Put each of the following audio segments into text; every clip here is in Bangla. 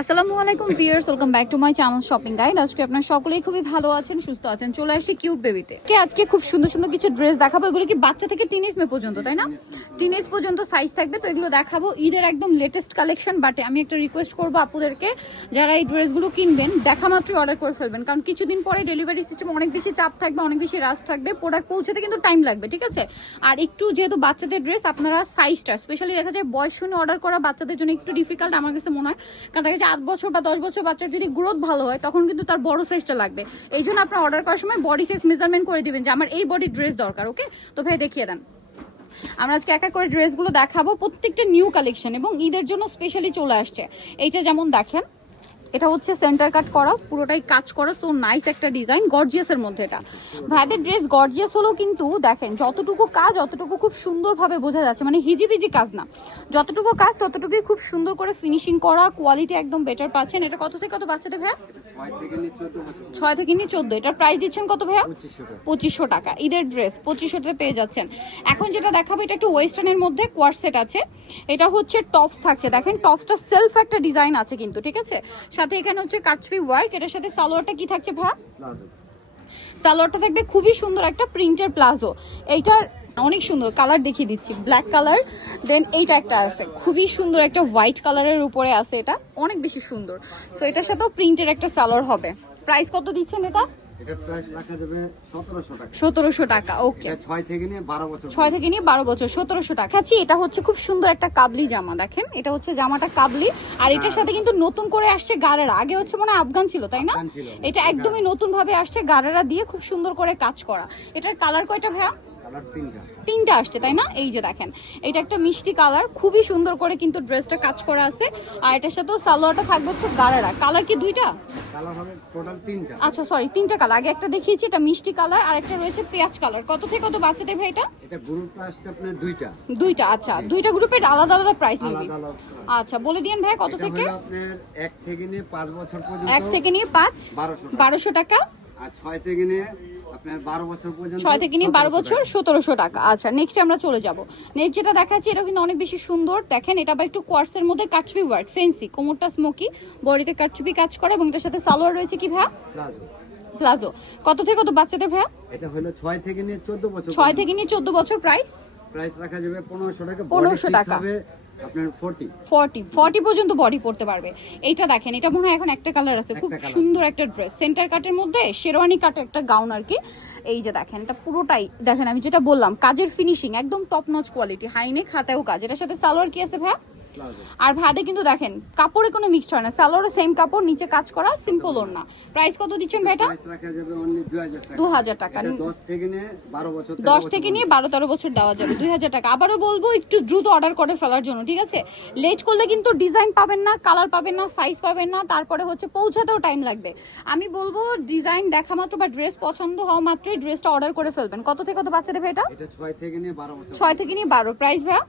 আসসালামু আলাইকুম viewers, welcome back to my channel shopping guide. আজকে আপনারা সকলেই খুবই ভালো আছেন, সুস্থ আছেন। চলে আসি কিউট বেবিতে। আজকে খুব সুন্দর সুন্দর কিছু ড্রেস দেখাবো। এগুলো কি বাচ্চা থেকে টিনেজ মে পর্যন্ত, তাই না? টিনেজ পর্যন্ত সাইজ থাকবে, তো এগুলো দেখাবো। ঈদের একদম লেটেস্ট কালেকশন। বাট আমি একটা রিকোয়েস্ট করবো আপুদেরকে, যারা এই ড্রেসগুলো কিনবেন দেখা মাত্রই অর্ডার করে ফেলবেন, কারণ কিছুদিন পরে ডেলিভারি সিস্টেম অনেক বেশি চাপ থাকবে, অনেক বেশি রাশ থাকবে, প্রোডাক্ট পৌঁছাতে কিন্তু টাইম লাগবে, ঠিক আছে? আর একটু যেহেতু বাচ্চাদের ড্রেস, আপনারা সাইজটা স্পেশালি দেখা যায় বয়স শুনে অর্ডার করা বাচ্চাদের জন্য একটু ডিফিকাল্ট আমার কাছে মনে হয়, কারণ দেখা যায় 8 বছর বা 10 বছর বাচ্চার যদি গ্রোথ ভালো হয় তখন কিন্তু তার বড় সাইজটা লাগবে। এই জন্য আপনার অর্ডার করার সময় বডি সাইজ মেজারমেন্ট করে দিবেন যে আমার এই বডি ড্রেস দরকার। ওকে, তো ভাই দেখিয়ে দেন। আমরা আজকে এক এক করে ড্রেসগুলো দেখাবো, প্রত্যেকটা নিউ কালেকশন এবং ঈদের জন্য স্পেশালি চলে আসছে। এইটা যেমন দেখেন, এটা হচ্ছে সেন্টার কাট করা, পুরোটাই কাজ করা, সো নাইস একটা ডিজাইন, গর্জিয়াসের মধ্যে। এটা ভাইদের ড্রেস গর্জিয়াস হলেও কিন্তু দেখেন যতটুকু কাজ অতটুকু খুব সুন্দরভাবে বোঝা যাচ্ছে, মানে হিজিবিজি কাজ না, যতটুকু কাজ ততটুকুই খুব সুন্দর করে ফিনিশিং করা, কোয়ালিটি একদম বেটার পাচ্ছেন। এটা কত থেকে কত বাচ্চাদের ভাইয়া? 6 থেকে নিয়ে 14। এটার প্রাইস দিচ্ছেন কত ভাইয়া? 2500 টাকা। ঈদের ড্রেস 2500 পেয়ে যাচ্ছেন। এখন যেটা দেখাবো এটা একটু ওয়েস্টার্নের মধ্যে কোয়ার্ড সেট আছে। এটা হচ্ছে টপস থাকছে, দেখেন টপসটা সেলফ একটা ডিজাইন আছে কিন্তু, ঠিক আছে? সাথে এখানে হচ্ছে কাটছবি ওয়ার্ক। এটার সাথে সালোয়ারটা কি থাকছে ভাইয়া? সালোয়ারটা থাকবে খুবই সুন্দর একটা প্রিন্টের প্লাজো। এইটার অনেক সুন্দর কালার দেখিয়ে দিচ্ছি, ব্ল্যাক কালার, দেন এইটা একটা আছে খুবই সুন্দর একটা হোয়াইট কালারের উপরে আছে, এটা অনেক বেশি সুন্দর। সো এটার সাথেও প্রিন্টের একটা সালোয়ার হবে। প্রাইস কত দিচ্ছেন এটা? এটার প্রাইস রাখা যাবে 1700 টাকা। 1700 টাকা। ওকে, এটা 6 থেকে নিয়ে 12 বছর। 6 থেকে নিয়ে 12 বছর, 1700 টাকা। আচ্ছা, এটা হচ্ছে খুব সুন্দর একটা কাবলি জামা, দেখেন এটা হচ্ছে জামাটা কাবলি, আর এটার সাথে কিন্তু নতুন করে আসছে গারারা। আগে হচ্ছে মনে হয় আফগান ছিল, তাই না? এটা একদমই নতুন ভাবে আসছে, গারারা দিয়ে খুব সুন্দর করে কাজ করা। এটার কালার কয়টা ভাইয়া? কালার তিনটা আসছে, তাই না? এই যে দেখেন, এটা একটা মিষ্টি কালার, খুবই সুন্দর করে কিন্তু ড্রেসটা কাজ করা আছে। আর এটার সাথেও সালোয়ারটা থাকবে হচ্ছে গারারা। কালার কি দুইটা? কালার হবে টোটাল 3টা। আচ্ছা সরি, তিনটা কালার। আগে একটা দেখিয়েছি, এটা মিষ্টি কালার, আর একটা রয়েছে পেঁয়াজ কালার। কত থেকে কত বাচ্চাদের ভাই এটা? এটা গ্রুপ আসছে আপনার দুইটা। দুইটা, আচ্ছা দুইটা গ্রুপের আলাদা আলাদা প্রাইস নিবি। আলাদা আলাদা। আচ্ছা বলে দিন ভাই, কত থেকে? এটা হলো আপনার 1 থেকে নিয়ে 5 বছর পর্যন্ত। 1 থেকে নিয়ে 5 1200 টাকা। আর 6 থেকে নিয়ে আপনার 12 বছর পর্যন্ত। 6 থেকে নিয়ে 12 বছর 1700 টাকা। আচ্ছা নেক্সট আমরা চলে যাব। নেক্সট যেটা দেখাচ্ছি এটা কিন্তু অনেক বেশি সুন্দর, দেখেন এটা আবার একটু কোয়ার্টসের মধ্যে কাটছবি ওয়ার্ক, ফেন্সি, কোমরটা স্মোকি, বডিতে কাটছবি কাজ করা, এবং এটার সাথে সালোয়ার রয়েছে কি ভাই? প্লাজো। কত থেকে কত বাচ্চাদের ভাই? এটা হলো 6 থেকে নিয়ে 14 বছর। 6 থেকে নিয়ে 14 বছর। প্রাইস রাখা যাবে 1500 টাকা। 1500 টাকা। আপনার 40 পর্যন্ত বডি পড়তে পারবে। এইটা দেখেন, এটা মনে হয় এখন একটা কালার আছে, খুব সুন্দর একটা ড্রেস, সেন্টার কাটের মধ্যে শেরওয়ানি কাটে একটা গাউন আর কি। এই যে দেখেন, এটা পুরোটাই দেখেন, আমি যেটা বললাম কাজের ফিনিশিং একদম টপ নচ কোয়ালিটি, হাইনেক, হাতেও কাজ। এটার সাথে সালোয়ার কি আছে ভাই? আর ভাদে কিন্তু দেখেন কাপড়ে কোনো মিক্সড হয় না, সালোয়ারও সেম কাপড়, নিচে কাজ করা, সিম্পল ওড়না। প্রাইস কত দিচ্ছেন ভাই এটা? রাখা যাবে অনলি 2000 টাকা। 10 থেকে নিয়ে 12 বছর। 10 থেকে নিয়ে 12-13 বছর দেওয়া যাবে 2000 টাকা। আবারও বলবো একটু দ্রুত অর্ডার করে ফেলার জন্য, ঠিক আছে? লেট করলে কিন্তু ডিজাইন পাবেন না, কালার পাবেন না, সাইজ পাবেন না, তারপরে হচ্ছে পৌঁছাতেও টাইম লাগবে। আমি বলবো ডিজাইন দেখা মাত্র বা ড্রেস পছন্দ হওয়া মাত্রই ড্রেসটা অর্ডার করে ফেলবেন। কত থেকে কত বাচ্চাদের ভাই এটা? এটা 6 থেকে নিয়ে 12 বছর। 6 থেকে নিয়ে 12। প্রাইস ভাইয়া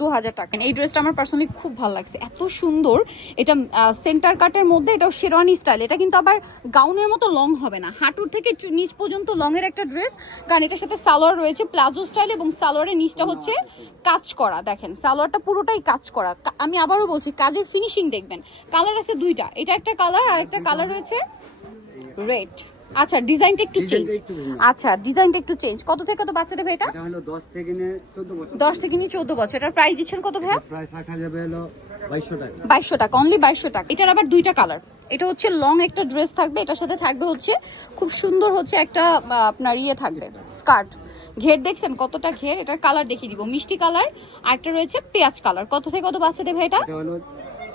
2000 টাকা। এই ড্রেসটা আমার পার্সোনালি খুব ভালো লাগছে, এত সুন্দর। এটা সেন্টার কাটের মধ্যে, এটা শেরওয়ানি স্টাইল। এটা কিন্তু আবার গাউনের মতো লং হবে না, হাঁটুর থেকে নিচ পর্যন্ত লং এর একটা ড্রেস, কারণ এটার সাথে সালোয়ার রয়েছে প্লাজো স্টাইল, এবং সালোয়ারের নিচটা হচ্ছে কাজ করা। দেখেন সালোয়ারটা পুরোটাই কাজ করা। আমি আবারও বলছি কাজের ফিনিশিং দেখবেন। কালার আছে দুইটা, এটা একটা কালার, আর একটা কালার রয়েছে রেড। আচ্ছা ডিজাইনটা একটু চেঞ্জ। আচ্ছা ডিজাইনটা একটু চেঞ্জ। কত থেকে কত বাচ্চাদের ভাই এটা? এটা হলো 10 থেকে নিয়ে 14 বছর। 10 থেকে নিয়ে 14 বছর। এটার প্রাইস দিচ্ছেন কত ভাই? প্রাইস রাখা যাবে হলো 2200 টাকা। 2200 টাকা, অনলি 2200 টাকা। এটার আবার দুইটা কালার। এটা হচ্ছে লং একটা ড্রেস থাকবে, এটার সাথে থাকবে হচ্ছে খুব সুন্দর হচ্ছে একটা আপনার ইয়ে থাকবে স্কার্ট। ঘের দেখছেন কতটা ঘের? এটার কালার দেখিয়ে দিব, মিষ্টি কালার, আর একটা রয়েছে পেঁয়াজ কালার। কত থেকে কত বাচ্চাদের ভাই এটা? এটা হলো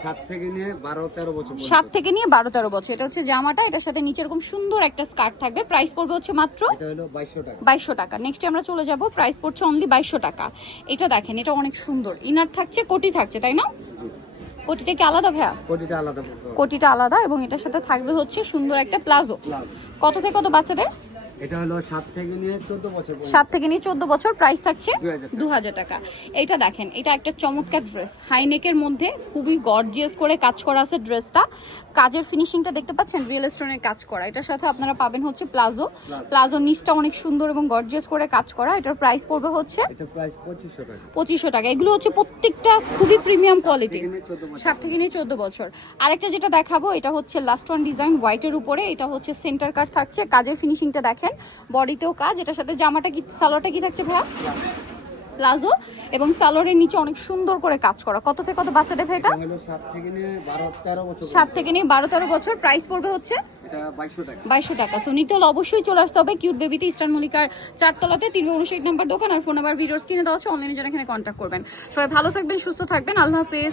7 থেকে নিয়ে 12-13 বছর। 7 থেকে নিয়ে 12-13 বছর। এটা হচ্ছে জামাটা, এটার সাথে নিচে এরকম সুন্দর একটা স্কার্ট থাকবে। প্রাইস পড়বে হচ্ছে মাত্র এটা হলো 2200 টাকা। 2200 টাকা। নেক্সট আমরা চলে যাব, প্রাইস পড়ছে অনলি 2200 টাকা। এটা দেখেন, এটা অনেক সুন্দর, ইনার থাকছে, কোটি থাকছে, তাই না? কোটিটা কি আলাদা ভাইয়া? কোটিটা আলাদা পড়বে। কোটিটা আলাদা, এবং এটার সাথে থাকবে হচ্ছে সুন্দর একটা প্লাজো। কত থেকে কত বাচ্চাদের? এটা হলো 7 থেকে নিয়ে 14 বছর পর্যন্ত। 7 থেকে নিয়ে 14 বছর, প্রাইস থাকছে 2000 2000 টাকা। এইটা দেখেন, এটা একটা চমৎকার ড্রেস, হাইনেকের মধ্যে খুবই গর্জিয়াস করে কাজ করা আছে ড্রেসটা। কাজের ফিনিশিংটা দেখতে পাচ্ছেন, রিয়েল স্টোনের কাজ করা। এটার সাথে আপনারা পাবেন হচ্ছে প্লাজো, প্লাজোর নিচটা অনেক সুন্দর এবং গর্জিয়াস করে কাজ করা। এটার প্রাইস পড়বে হচ্ছে এটা প্রাইস 2500 টাকা। 2500 টাকা। এগুলো হচ্ছে প্রত্যেকটা খুবই প্রিমিয়াম কোয়ালিটি, থেকে নিয়ে 14 বছর। 7 থেকে নিয়ে 14 বছর। আরেকটা যেটা দেখাবো, এটা হচ্ছে লাস্ট ওয়ান ডিজাইন হোয়াইটের উপরে। এটা হচ্ছে সেন্টার কাট থাকছে, কাজের ফিনিশিংটা দেখেন, বডিতেও কাজ। এটার সাথে জামাটা কি, সালোয়ারটা কি থাকছে ভাইয়া? প্লাজো, এবং সালোয়ারের নিচে অনেক সুন্দর করে কাজ করা। কত থেকে কত বাচ্চাদের ভাই এটা? এটা হলো 7 থেকে নিয়ে 12-13 বছর। 7 থেকে নিয়ে 12-13 বছর, প্রাইস পড়বে হচ্ছে এটা 2200 টাকা। 2200 টাকা। সো নিতে হলে অবশ্যই চলে আসতে হবে কিউট বেবিতে, ইস্টার্ন মল্লিকার 4 তলাতে, 359 নাম্বার দোকান। আর ফোন নাম্বার ভিডিওস কিনে দেওয়া হচ্ছে, অনলাইনে জন্য এখানে কন্ট্যাক্ট করবেন। সবাই ভালো থাকবেন, সুস্থ থাকবেন, আল্লাহ হাফেজ।